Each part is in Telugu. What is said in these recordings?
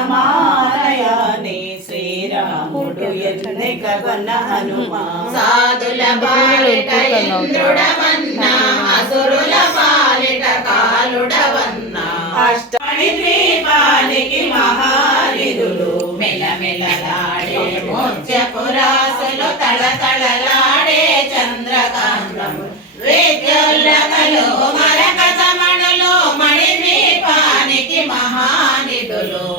సమానయాని శ్రీరాముడు హనుమా సాధుల ఇంద్రుడవన్న అసురుల కాలుడవన్న. ద్వీపానికి తళతళలాడే విద్యుల్లతలు మరక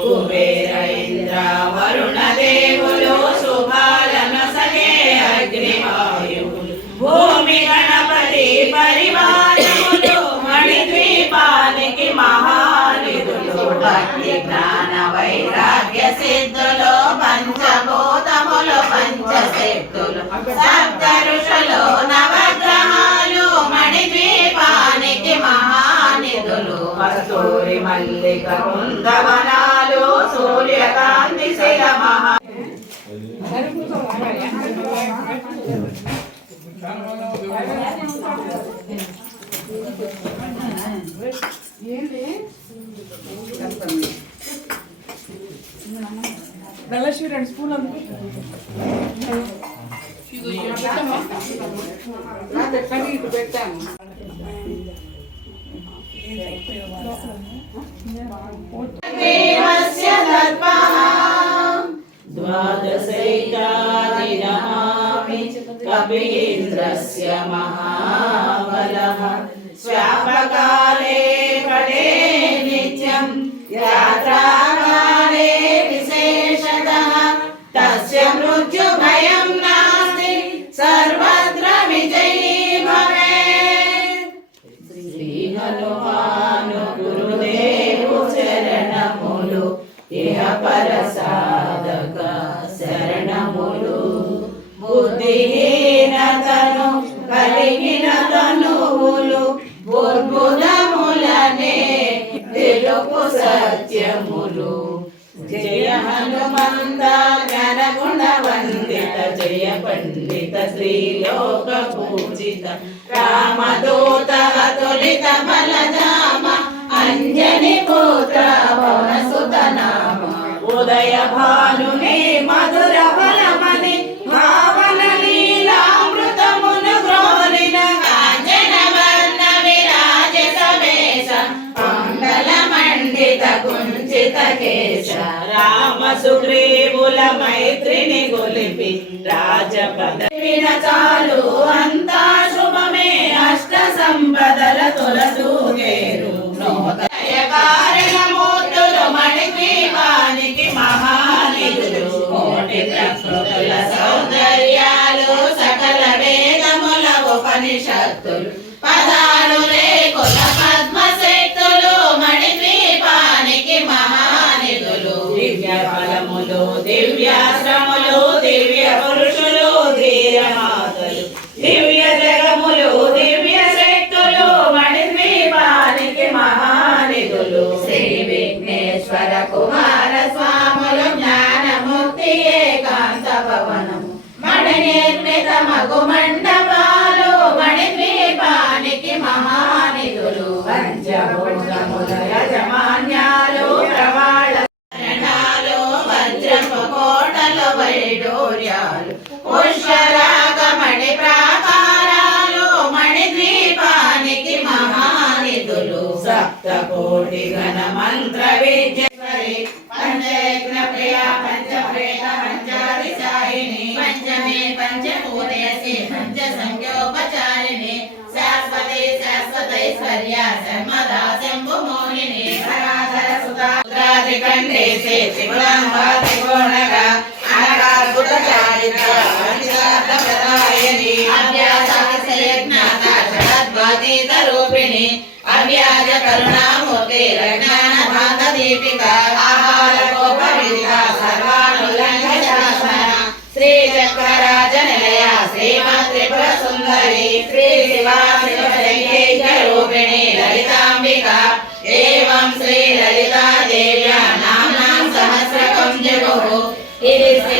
కుబేర ఇంద్ర వరుణ దేవులు శుభాలను సగే అగ్నివాయువులు. భూమి గణపతి పరివారములు మణిద్వీపానికి మహానిధులు. భక్తి జ్ఞాన వైరాగ్య సిద్ధులు పంచభూతములు పంచశక్తులు. సప్త ఋషులు నవగ్రహాలు మణిద్వీపానికి మహానిధులు. కస్తూరి మల్లిక కుందవనాలు నల్లశివ రెండు స్పూన్ అందుకు పెట్టండి ఇటు పెట్టాము ద్వాదశైకాదినః మహాబలః స్వాపకాలే పడే కలిగిన తనువులు బుర్బుదములనే తెలుపు సత్యములు. జయ హనుమంత జ్ఞానగుణ వందిత జయ పండిత శ్రీలోక పూజిత రామదూత తులిత బలధామ అంజని పుత్ర వనసుత నామ. ఉదయ భాను రామ సుగ్రీవుల మైత్రిని గొలిపి రాజపద విన చాలు. అంతా శుభమే. అష్ట సంపదల తొలదూగేరు కారణమూర్తులు మణిద్వీపానికి మహానిధులు. కోటి ప్రకృతుల సౌందర్యాలు సకల వేదముల ఉపనిషత్తులు. పద దివ్యాశ్రములు దివ్య పురుషులు ధీరమాతలు దివ్య జగములు దివ్య శక్తులు మణిద్వీపానికి మహానిధులు. శ్రీ విఘ్నేశ్వర కుమార స్వాములు జ్ఞానముక్తి ఏకాంత భవనము మణి నిర్మిత కోటలు వైడూర్యాలు పుష్యరాగమణి ప్రాకారాలు మణిద్వీపానికి మహానిధులు సప్త కోటి గణ మంత్ర విద్య పంచయజ్ఞ ప్రియ పంచప్రేత పంచాదిశాయిని పంచమే పంచభూతయసి పంచ సంఖ్యోపచారిణి శాశ్వతి శాశ్వతైశ్వర్య శర్మదా శంభు మోహిని ధరాధర సుధా కండే శివరాంబా త్రికోణగా అనగాద్భుత చారిత్ర అభ్యాసాతి రూపిణి అవ్యాజ కరుణామూర్తి రజ్ఞాన భాంత దీపిక ఆహార కోప విదిత సర్వానుల్లంఘ శాసన శ్రీ చక్రరాజ నిలయ శ్రీమత్ త్రిపుర సుందరి శ్రీ శివా శివ రూపిణి లలితాంబిక శ్రీ లలితా దేవ్యా నామ్నాం ఇది శ్రీ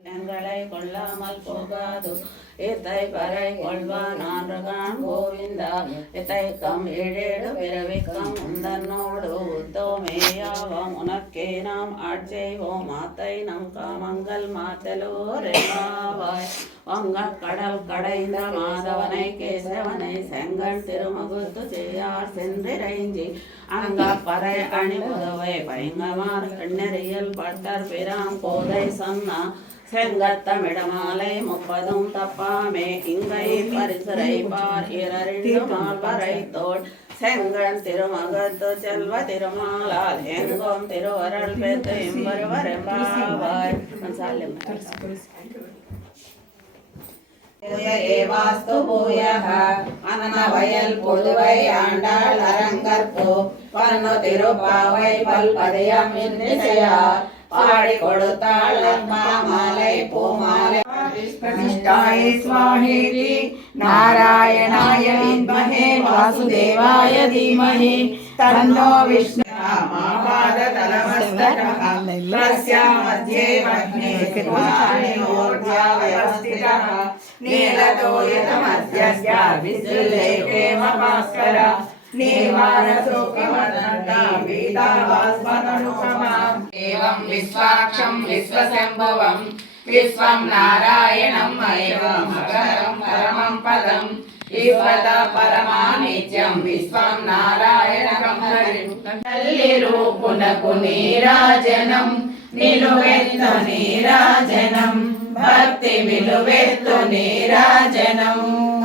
எங்களை கொள்ளாமல் போகாது. இத்தை பறை கொள்வான் கோவிந்தா இத்தை கம் ஏழேடு பிறவிக்கம் உந்தன்னோடு உத்தோமேயாவோம் உனக்கே நாம் ஆட்செய்வோம் மாத்தை நம் காமங்கள் மாத்தலோரேவாய் வங்க கடல் கடைந்த மாதவனை கேசவனை செங்கன் திருமகுத்து செய்யார் சென்றிரைஞ்சி அங்க பறை அணிபுதவை பயங்கமார் கண்ணறியல் பட்டர் பிராம் கோதை சொன்னா. செங்கத்தமிடமாலை முப்பதும் தப்பாமே. இங்கை பரிசுரை பார் இரண்டு மால்வரை தோல் செங்கன் திருமகத்து செல்வ திருமாலால் எங்கும் திருவரல் பெற்று இம்பருவரெம்பாவாய் சாலம் ஏவாஸ்து பூயः அனனவயல் புதுவை ஆண்டாள் அரங்கற்போ பன்னு திருப்பாவை பல்பதயம் இன்னிசையா పాడి కొడుతాళమ్మ మాలై పూమాలై. ప్రతిష్టాయ స్వాహేతి. నారాయణాయ విద్మహే వాసుదేవాయ ధీమహి. తన్నో విష్ణు నీలతో మధ్య విద్యులేకేమ భాస్కర. नीलतो यतमध्यस्य विद्युल्लेखेमभास्कर नीवारसोकमदन्ताम् एवं विश्वाक्षं विश्वशम्भुवं विश्वं नारायणम् एवमकरं परमं पदम् ఈశ్వర పరమానిత్యం విశ్వం నారాయణకం తల్లి రూపునకు నీరాజనం నిలువెత్తు నీరాజనం భక్తి విలువెత్తు నీరాజనం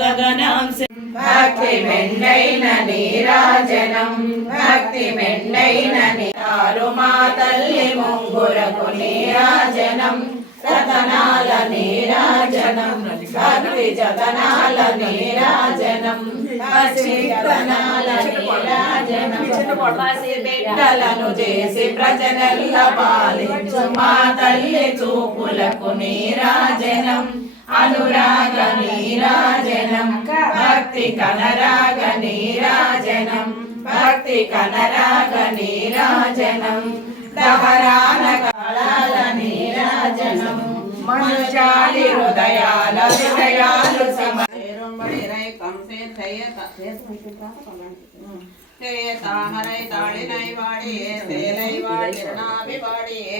గగనాంశ భక్తి మెండైన నీరాజనం భక్తి మెండైన నీరు మా తల్లి ముంగురకు నీరాజనం రతనాల నీరాజనం భక్తి జతనాల నీరాజనం పసి నీరాజనం. పసి బిడ్డలను చేసి ప్రజనల్ల పాలించు మా తల్లి చూపులకు నీరాజనం. అనురాగ నీరాజనం భక్తి కనరాగ నీరాజనం భక్తి కనరాగ నీరాజనం దహరాన కళాల నీరాజనం మనుషాలి హృదయాల హృదయాలు సమరై తామరై తాళినై వాడి ఏ సేలై వాడి నావి వాడి ఏ